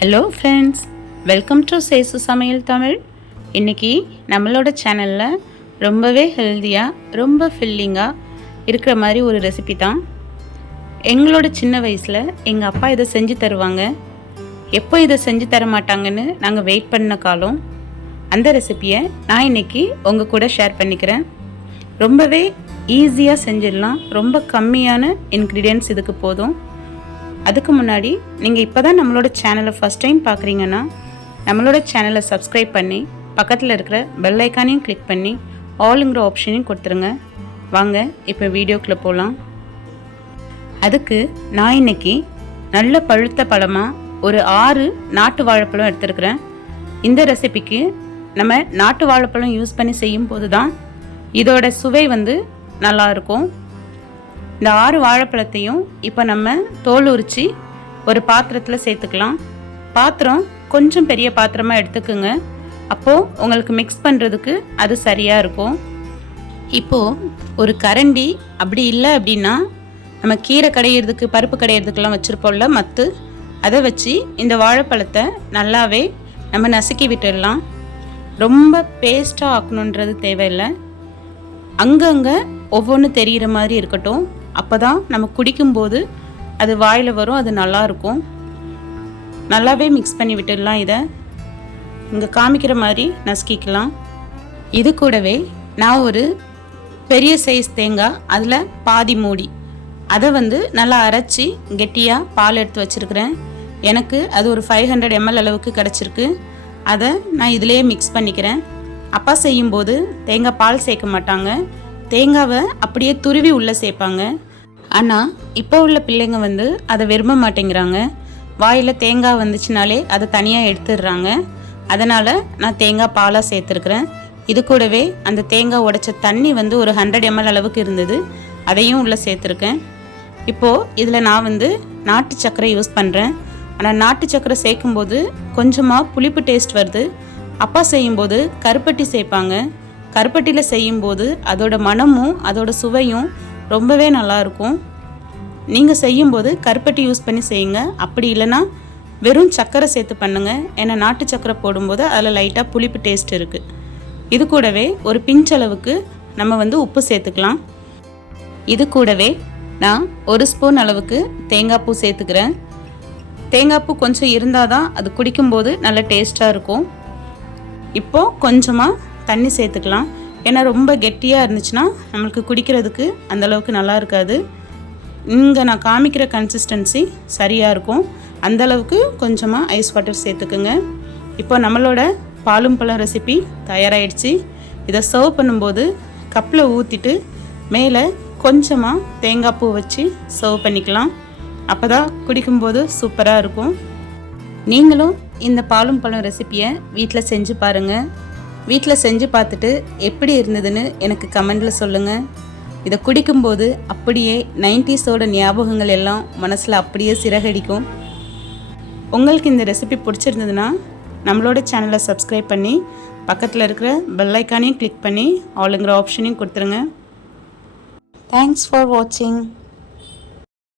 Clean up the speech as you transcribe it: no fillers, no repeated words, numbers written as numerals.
Hello friends, welcome to சேசு சமையல் தமிழ். இன்றைக்கி நம்மளோட சேனலில் ரொம்பவே ஹெல்த்தியாக ரொம்ப ஃபில்லிங்காக இருக்கிற மாதிரி ஒரு ரெசிபி தான். எங்களோட சின்ன வயசில் எங்கள் அப்பா இதை செஞ்சு தருவாங்க. எப்போ இதை செஞ்சு தர மாட்டாங்கன்னு நாங்கள் வெயிட் பண்ண காலம். அந்த ரெசிப்பியை நான் இன்றைக்கி உங்கள் கூட ஷேர் பண்ணிக்கிறேன். ரொம்பவே ஈஸியாக செஞ்சிடலாம். ரொம்ப கம்மியான இன்க்ரீடியன்ட்ஸ் இதுக்கு போதும். அதுக்கு முன்னாடி நீங்கள் இப்போ தான் நம்மளோட சேனலை ஃபஸ்ட் டைம் பார்க்குறீங்கன்னா நம்மளோட சேனலை சப்ஸ்கிரைப் பண்ணி பக்கத்தில் இருக்கிற பெல் ஐக்கானையும் கிளிக் பண்ணி ஆளுங்கிற ஆப்ஷனையும் கொடுத்துருங்க. வாங்க இப்போ வீடியோக்குள்ளே போகலாம். அதுக்கு நான் இன்றைக்கி நல்ல பழுத்த பழமாக ஒரு 6 நாட்டு வாழைப்பழம் எடுத்துருக்கிறேன். இந்த ரெசிபிக்கு நம்ம நாட்டு வாழைப்பழம் யூஸ் பண்ணி செய்யும் போது தான் இதோட சுவை நல்லாயிருக்கும். இந்த 6 வாழைப்பழத்தையும் இப்போ நம்ம தோல் உரித்து ஒரு பாத்திரத்தில் சேர்த்துக்கலாம். பாத்திரம் கொஞ்சம் பெரிய பாத்திரமாக எடுத்துக்குங்க. அப்போது உங்களுக்கு மிக்ஸ் பண்ணுறதுக்கு அது சரியாக இருக்கும். இப்போது ஒரு கரண்டி, அப்படி இல்லை அப்படின்னா நம்ம கீரை கடையிறதுக்கு பருப்பு கடையிறதுக்கெல்லாம் வச்சுருப்போம்ல மத்து, அதை வச்சு இந்த வாழைப்பழத்தை நல்லாவே நம்ம நசுக்கி விட்டுடலாம். ரொம்ப பேஸ்ட்டாக ஆக்கணுன்றது தேவையில்லை. அங்கங்கே ஒவ்வொன்று தெரிகிற மாதிரி இருக்கட்டும். அப்போ தான் நம்ம குடிக்கும்போது அது வாயில் வரும், அது நல்லாயிருக்கும். நல்லாவே மிக்ஸ் பண்ணி விட்டுடலாம். இதை இங்கே காமிக்கிற மாதிரி நசுக்கிக்கலாம். இது கூடவே நான் ஒரு பெரிய சைஸ் தேங்காய், அதில் பாதி மூடி, அதை நல்லா அரைச்சி கெட்டியாக பால் எடுத்து வச்சுருக்கிறேன். எனக்கு அது ஒரு 500 ml அளவுக்கு கிடச்சிருக்கு. அதை நான் இதிலே மிக்ஸ் பண்ணிக்கிறேன். அப்பா செய்யும்போது தேங்காய் பால் சேர்க்க மாட்டாங்க, தேங்காவை அப்படியே துருவி உள்ளே சேர்ப்பாங்க. ஆனால் இப்போ உள்ள பிள்ளைங்க அதை விரும்ப மாட்டேங்கிறாங்க. வாயில் தேங்காய் வந்துச்சுனாலே அதை தனியாக எடுத்துடுறாங்க. அதனால் நான் தேங்காய் பாலாக சேர்த்துருக்குறேன். இது கூடவே அந்த தேங்காய் உடைச்ச தண்ணி ஒரு 100 ml அளவுக்கு இருந்தது, அதையும் உள்ளே சேர்த்துருக்கேன். இப்போது இதில் நான் நாட்டு சர்க்கரை யூஸ் பண்ணுறேன். ஆனால் நாட்டு சர்க்கரை சேர்க்கும்போது கொஞ்சமாக புளிப்பு டேஸ்ட் வருது. அப்பா செய்யும்போது கருப்பட்டி சேர்ப்பாங்க. கருப்பட்டியில் செய்யும்போது அதோட மணமும் அதோட சுவையும் ரொம்பவே நல்லாயிருக்கும். நீங்கள் செய்யும்போது கருப்பட்டி யூஸ் பண்ணி செய்யுங்க. அப்படி இல்லைன்னா வெறும் சர்க்கரை சேர்த்து பண்ணுங்கள். ஏன்னா நாட்டு சர்க்கரை போடும்போது அதில் லைட்டாக புளிப்பு டேஸ்ட் இருக்குது. இது கூடவே ஒரு பிஞ்சளவுக்கு நம்ம உப்பு சேர்த்துக்கலாம். இது கூடவே நான் 1 ஸ்பூன் அளவுக்கு தேங்காய் பூ சேர்த்துக்கிறேன். தேங்காய் பூ கொஞ்சம் இருந்தால் தான் அது குடிக்கும்போது நல்ல டேஸ்ட்டாக இருக்கும். இப்போது கொஞ்சமாக தண்ணி சேர்த்துக்கலாம். ஏன்னா ரொம்ப கெட்டியாக இருந்துச்சுன்னா நம்மளுக்கு குடிக்கிறதுக்கு அந்தளவுக்கு நல்லா இருக்காது. இங்கே நான் காமிக்கிற கன்சிஸ்டன்சி சரியாக இருக்கும். அந்தளவுக்கு கொஞ்சமாக ஐஸ் வாட்டர் சேர்த்துக்குங்க. இப்போ நம்மளோட பாலும் பழம் ரெசிபி தயாராகிடுச்சு. இதை சர்வ் பண்ணும்போது கப்பில் ஊற்றிட்டு மேலே கொஞ்சமாக தேங்காய் பூ வச்சு சர்வ் பண்ணிக்கலாம். அப்போ தான் குடிக்கும்போது சூப்பராக இருக்கும். நீங்களும் இந்த பாலும் பழம் ரெசிப்பியை வீட்டில் செஞ்சு பாருங்கள். வீட்டில் செஞ்சு பார்த்துட்டு எப்படி இருந்ததுன்னு எனக்கு கமெண்டில் சொல்லுங்கள். இதை குடிக்கும்போது அப்படியே 90s ஞாபகங்கள் எல்லாம் மனசில் அப்படியே சிறகடிக்கும். உங்களுக்கு இந்த ரெசிபி பிடிச்சிருந்ததுன்னா நம்மளோட சேனலை சப்ஸ்கிரைப் பண்ணி பக்கத்தில் இருக்கிற பெல் ஐக்கானையும் கிளிக் பண்ணி ஆளுங்கிற ஆப்ஷனையும் கொடுத்துருங்க. தேங்க்ஸ் ஃபார் வாட்சிங்.